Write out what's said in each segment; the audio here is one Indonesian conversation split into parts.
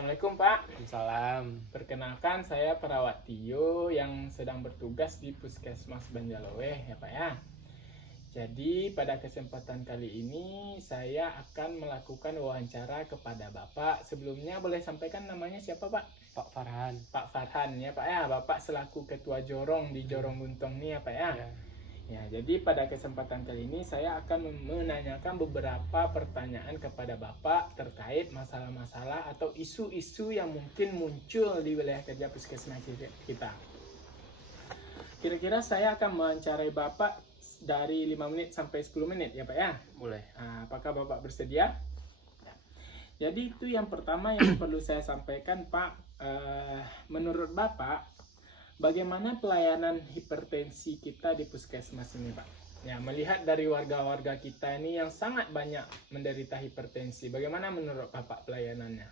Assalamualaikum Pak. Salam. Perkenalkan saya perawat Tio yang sedang bertugas di Puskesmas Banjarloweh ya Pak ya. Jadi pada kesempatan kali ini saya akan melakukan wawancara kepada Bapak. Sebelumnya boleh sampaikan namanya siapa Pak? Pak Farhan. Pak Farhan ya Pak ya. Bapak selaku Ketua Jorong di Jorong Buntong nih ya Pak ya. Ya, jadi pada kesempatan kali ini saya akan menanyakan beberapa pertanyaan kepada Bapak terkait masalah-masalah atau isu-isu yang mungkin muncul di wilayah kerja puskesmas kita. Kira-kira saya akan mewawancarai Bapak dari 5 menit sampai 10 menit ya Pak ya? Boleh. Apakah Bapak bersedia? Ya. Jadi itu yang pertama yang perlu saya sampaikan Pak. Menurut Bapak, bagaimana pelayanan hipertensi kita di puskesmas ini Pak? Ya, melihat dari warga-warga kita ini yang sangat banyak menderita hipertensi, bagaimana menurut Bapak pelayanannya?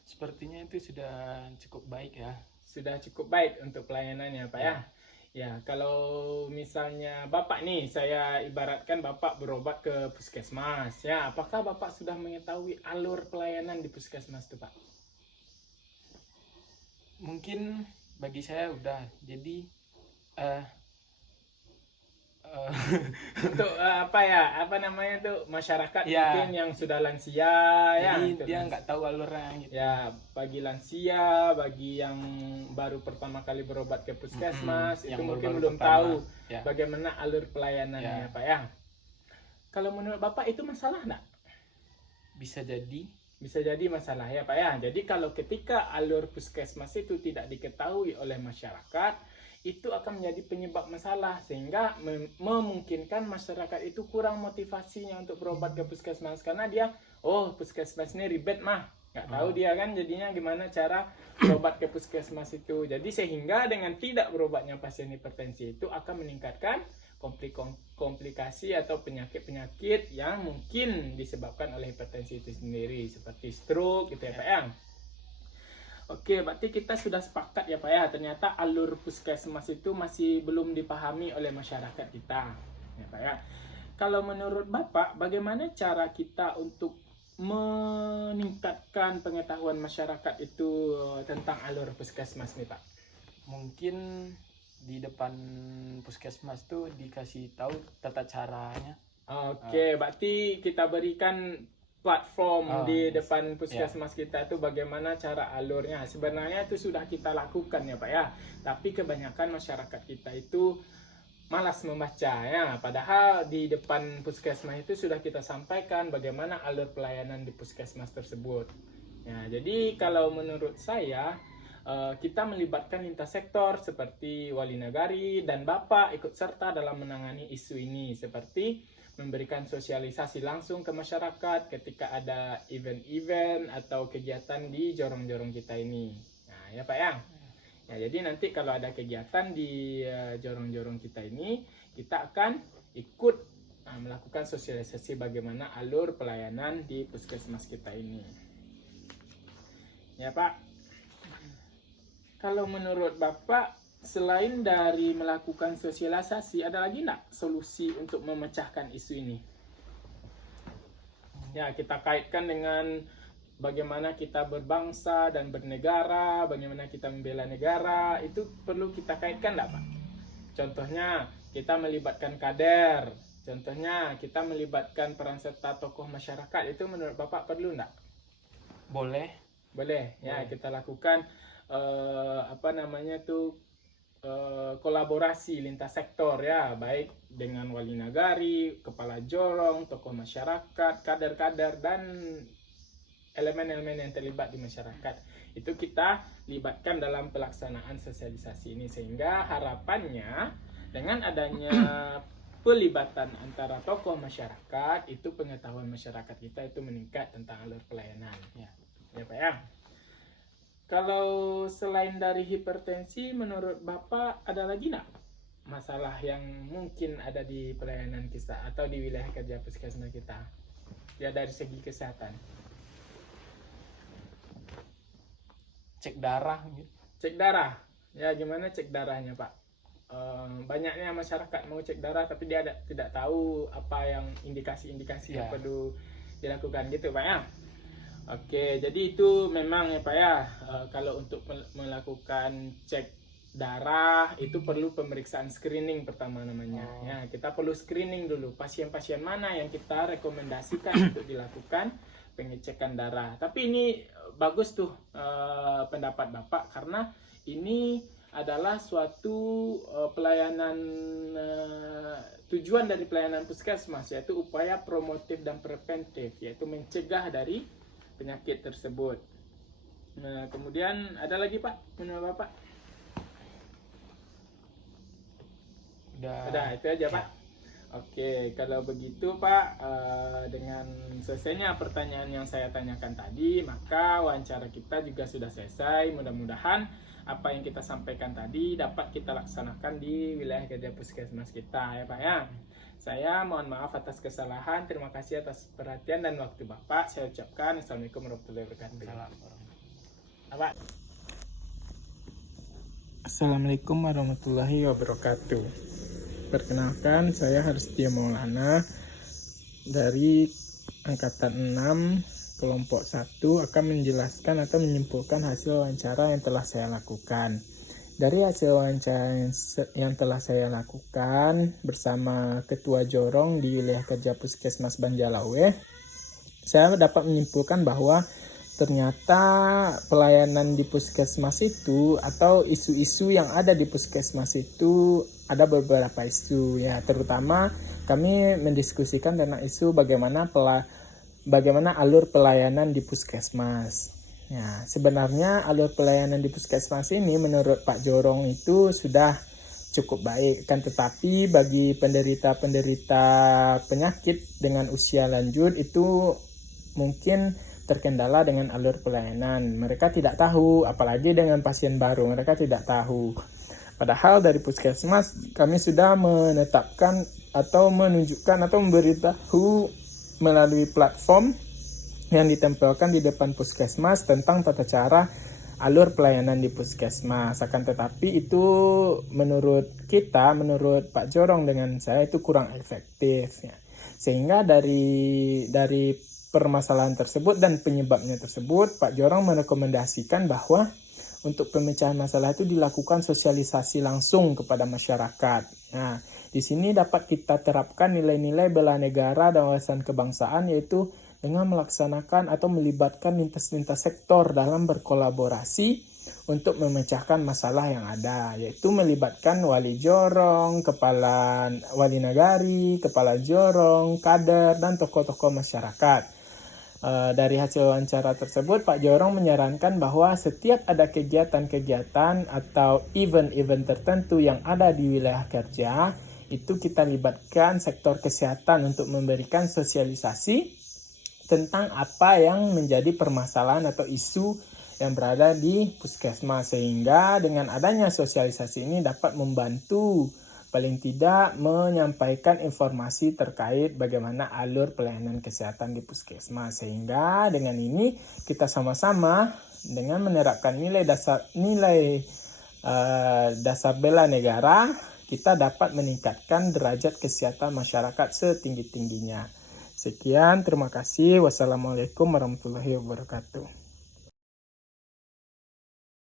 Sepertinya itu sudah cukup baik ya. Sudah cukup baik untuk pelayanannya Pak ya? Ya, kalau misalnya Bapak nih, saya ibaratkan Bapak berobat ke puskesmas, ya, apakah Bapak sudah mengetahui alur pelayanan di puskesmas itu Pak? Mungkin bagi saya udah. Jadi untuk apa namanya tuh masyarakat Ya. mungkin yang sudah lansia ya, jadi dia nggak tahu alurnya gitu. ya, bagi lansia, bagi yang baru pertama kali berobat ke puskesmas itu yang mungkin baru-baru belum pertama. tahu Ya. bagaimana alur pelayanannya Pak ya. Kalau menurut Bapak itu masalah enggak? Bisa jadi. Bisa jadi masalah ya Pak ya. Jadi kalau ketika alur puskesmas itu tidak diketahui oleh masyarakat, itu akan menjadi penyebab masalah sehingga memungkinkan masyarakat itu kurang motivasinya untuk berobat ke puskesmas karena dia puskesmas ini ribet mah, nggak tahu dia kan jadinya gimana cara berobat ke puskesmas itu. Jadi sehingga dengan tidak berobatnya pasien hipertensi itu akan meningkatkan komplikasi atau penyakit-penyakit yang mungkin disebabkan oleh hipertensi itu sendiri seperti stroke gitu ya Pak ya. Oke, berarti kita sudah sepakat ya Pak ya, ternyata alur puskesmas itu masih belum dipahami oleh masyarakat kita ya Pak ya. Kalau menurut Bapak, bagaimana cara kita untuk meningkatkan pengetahuan masyarakat itu tentang alur puskesmas nih Pak? Mungkin di depan puskesmas tuh dikasih tahu tata caranya. Oke, berarti kita berikan platform di depan puskesmas kita itu bagaimana cara alurnya. Sebenarnya itu sudah kita lakukan ya Pak ya. Tapi kebanyakan masyarakat kita itu malas membaca ya. Padahal di depan puskesmas itu sudah kita sampaikan bagaimana alur pelayanan di puskesmas tersebut. Ya, jadi kalau menurut saya kita melibatkan lintas sektor seperti wali nagari dan Bapak ikut serta dalam menangani isu ini seperti memberikan sosialisasi langsung ke masyarakat ketika ada event-event atau kegiatan di jorong-jorong kita ini. Nah, ya Pak ya. Ya, jadi nanti kalau ada kegiatan di jorong-jorong kita ini, kita akan ikut melakukan sosialisasi bagaimana alur pelayanan di puskesmas kita ini. Ya Pak. Kalau menurut Bapak, selain dari melakukan sosialisasi, ada lagi enggak solusi untuk memecahkan isu ini? Ya, kita kaitkan dengan bagaimana kita berbangsa dan bernegara, bagaimana kita membela negara, itu perlu kita kaitkan enggak Pak? Contohnya, kita melibatkan kader, contohnya kita melibatkan peran serta tokoh masyarakat, itu menurut Bapak perlu enggak? Boleh. Boleh, ya kita lakukan kolaborasi lintas sektor ya, baik dengan wali nagari, kepala jorong, tokoh masyarakat, kader-kader dan elemen-elemen yang terlibat di masyarakat. Itu kita libatkan dalam pelaksanaan sosialisasi ini sehingga harapannya dengan adanya pelibatan antara tokoh masyarakat itu pengetahuan masyarakat kita itu meningkat tentang alur pelayanan. Ya Pak ya. Kalau selain dari hipertensi, menurut Bapak ada lagi nggak masalah yang mungkin ada di pelayanan kita atau di wilayah kerja puskesmas kita? Ya dari segi kesehatan. Cek darah gitu. Cek darah. Ya gimana cek darahnya Pak? Banyaknya masyarakat mau cek darah tapi dia tidak tahu apa yang indikasi-indikasi yang perlu dilakukan gitu Pak ya. Oke, jadi itu memang ya Pak ya, kalau untuk melakukan cek darah itu perlu pemeriksaan screening pertama namanya. Ya, kita perlu screening dulu pasien-pasien mana yang kita rekomendasikan untuk dilakukan pengecekan darah. Tapi ini bagus tuh pendapat Bapak, karena ini adalah suatu pelayanan, tujuan dari pelayanan puskesmas, yaitu upaya promotif dan preventif, yaitu mencegah dari penyakit tersebut. Nah, kemudian ada lagi Pak menurut Bapak? Udah itu aja Pak. Oke, kalau begitu Pak, dengan selesainya pertanyaan yang saya tanyakan tadi, maka wawancara kita juga sudah selesai. Mudah-mudahan apa yang kita sampaikan tadi dapat kita laksanakan di wilayah kerja puskesmas kita ya Pak ya. Saya mohon maaf atas kesalahan. Terima kasih atas perhatian dan waktu Bapak. Saya ucapkan Assalamualaikum warahmatullahi wabarakatuh. Bapak. Assalamualaikum warahmatullahi wabarakatuh. Perkenalkan, saya Harstia Maulana dari Angkatan 6 Kelompok 1 akan menjelaskan atau menyimpulkan hasil wawancara yang telah saya lakukan. Dari hasil wawancara yang telah saya lakukan bersama Ketua Jorong di wilayah kerja Puskesmas Banjalawe, saya dapat menyimpulkan bahwa ternyata pelayanan di puskesmas itu atau isu-isu yang ada di puskesmas itu ada beberapa isu ya, terutama kami mendiskusikan tentang isu bagaimana alur pelayanan di puskesmas. Ya, sebenarnya alur pelayanan di puskesmas ini menurut Pak Jorong itu sudah cukup baik, kan tetapi bagi penderita penyakit dengan usia lanjut itu mungkin terkendala dengan alur pelayanan. Mereka tidak tahu, apalagi dengan pasien baru, mereka tidak tahu. Padahal dari puskesmas kami sudah menetapkan atau menunjukkan atau memberitahu melalui platform yang ditempelkan di depan puskesmas tentang tata cara alur pelayanan di puskesmas. Akan tetapi itu menurut menurut Pak Jorong dengan saya itu kurang efektif ya. Sehingga dari permasalahan tersebut dan penyebabnya tersebut, Pak Jorong merekomendasikan bahwa untuk pemecahan masalah itu dilakukan sosialisasi langsung kepada masyarakat. Nah, di sini dapat kita terapkan nilai-nilai bela negara dan wawasan kebangsaan, yaitu dengan melaksanakan atau melibatkan lintas-lintas sektor dalam berkolaborasi untuk memecahkan masalah yang ada, yaitu melibatkan wali jorong, kepala wali nagari, kepala jorong, kader, dan tokoh-tokoh masyarakat. Dari hasil wawancara tersebut, Pak Jorong menyarankan bahwa setiap ada kegiatan-kegiatan atau event-event tertentu yang ada di wilayah kerja, itu kita libatkan sektor kesehatan untuk memberikan sosialisasi tentang apa yang menjadi permasalahan atau isu yang berada di puskesmas, sehingga dengan adanya sosialisasi ini dapat membantu paling tidak menyampaikan informasi terkait bagaimana alur pelayanan kesehatan di puskesmas, sehingga dengan ini kita sama-sama dengan menerapkan nilai dasar bela negara, kita dapat meningkatkan derajat kesehatan masyarakat setinggi-tingginya. Sekian, terima kasih. Wassalamualaikum warahmatullahi wabarakatuh.